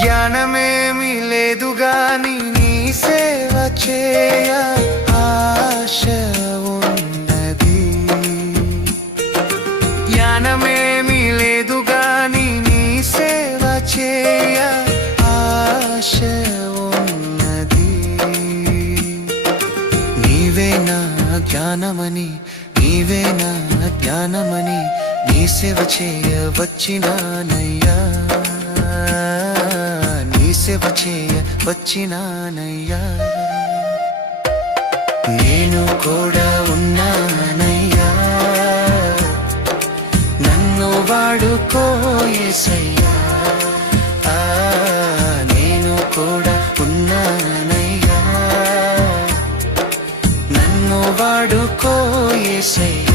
జ్ఞానమేమి లేదు గాని నీ సేవ చేయ ఆశ ఉన్నది. జ్ఞానమేమి లేదు గాని నీ సేవ చేయ ఆశ ఉన్నది. నీవే నా జ్ఞానమని, నీవే నా జ్ఞానమని నీ సేవ చేయ వచ్చినానయ్యా, నీ సేవ చేయ వచ్చినానయ్యా. నేను కూడా ఉన్నానయ్యా, నన్ను వాడుకో యేసయ్యా. నేను కూడా ఉన్నానయ్యా, నన్ను వాడుకో యేసయ్యా.